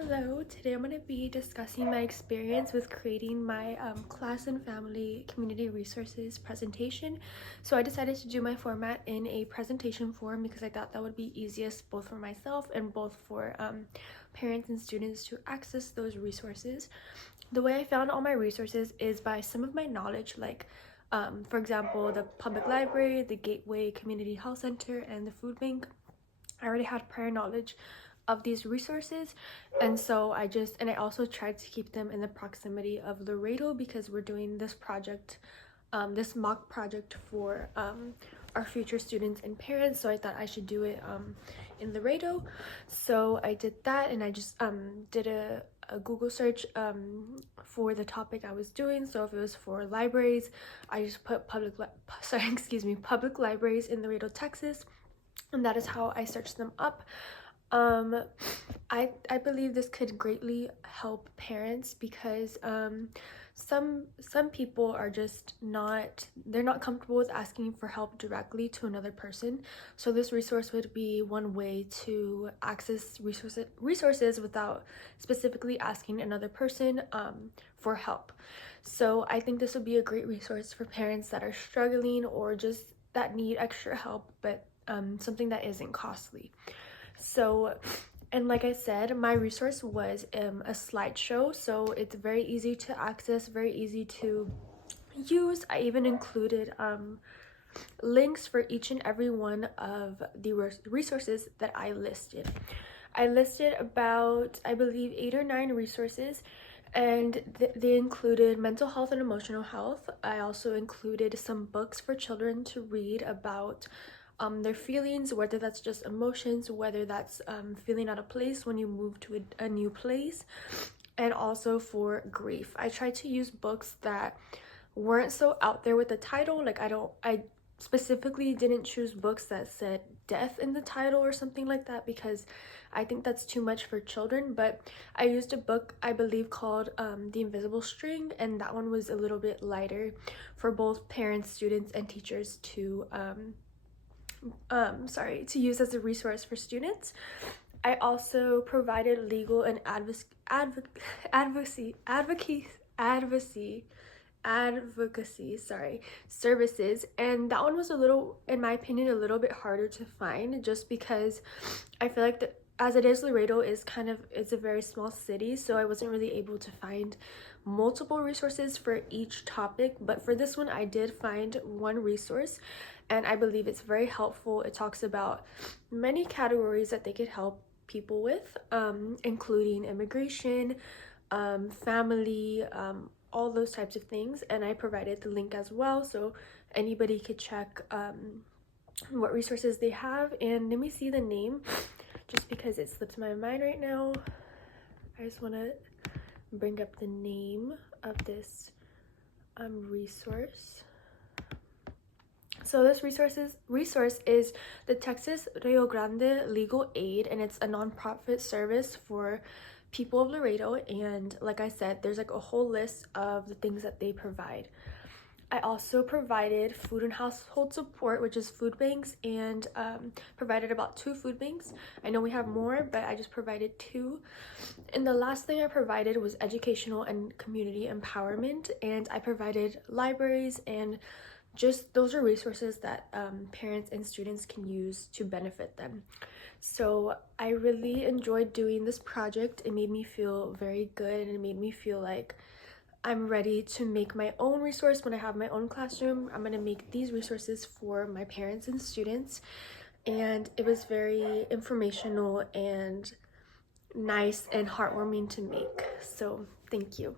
Hello, today I'm going to be discussing my experience with creating my class and family community resources presentation. So I decided to do my format in a presentation form because I thought that would be easiest both for myself and both for parents and students to access those resources. The way I found all my resources is by some of my knowledge, like for example, the public library, the Gateway Community Health Center, and the food bank. I already had prior knowledge of these resources, and so I also tried to keep them in the proximity of Laredo because we're doing this project, this mock project for our future students and parents. So I thought I should do it in Laredo. So I did that, and I just did a Google search for the topic I was doing. So if it was for libraries, I just put public libraries in Laredo, Texas, and that is how I searched them up. I believe this could greatly help parents because some people are just they're not comfortable with asking for help directly to another person. So this resource would be one way to access resources without specifically asking another person for help. So I think this would be a great resource for parents that are struggling or just that need extra help, but something that isn't costly. So, and like I said, my resource was a slideshow, so it's very easy to access, very easy to use. I even included links for each and every one of the resources that I listed. I listed about, I believe, 8 or 9 resources, and they included mental health and emotional health. I also included some books for children to read about their feelings, whether that's just emotions, whether that's feeling out of place when you move to a new place, and also for grief. I tried to use books that weren't so out there with the title. Like I specifically didn't choose books that said death in the title or something like that because I think that's too much for children. But I used a book, I believe, called The Invisible String, and that one was a little bit lighter for both parents, students, and teachers to to use as a resource for students. I also provided legal and advocacy services, and that one was a little, in my opinion, a little bit harder to find just because I feel like as it is, Laredo it's a very small city, so I wasn't really able to find multiple resources for each topic. But for this one, I did find one resource, and I believe it's very helpful. It talks about many categories that they could help people with, including immigration, family, all those types of things. And I provided the link as well, so anybody could check what resources they have. And let me see the name, just because it slips my mind right now. I just want to bring up the name of this resource. So this resource is the Texas Rio Grande Legal Aid, and it's a nonprofit service for people of Laredo. And like I said, there's like a whole list of the things that they provide. I also provided food and household support, which is food banks, and provided about 2 food banks. I know we have more, but I just provided 2. And the last thing I provided was educational and community empowerment, and I provided libraries, and just those are resources that parents and students can use to benefit them. So I really enjoyed doing this project. It made me feel very good, and it made me feel like I'm ready to make my own resource. When I have my own classroom, I'm going to make these resources for my parents and students. And it was very informational and nice and heartwarming to make. So thank you.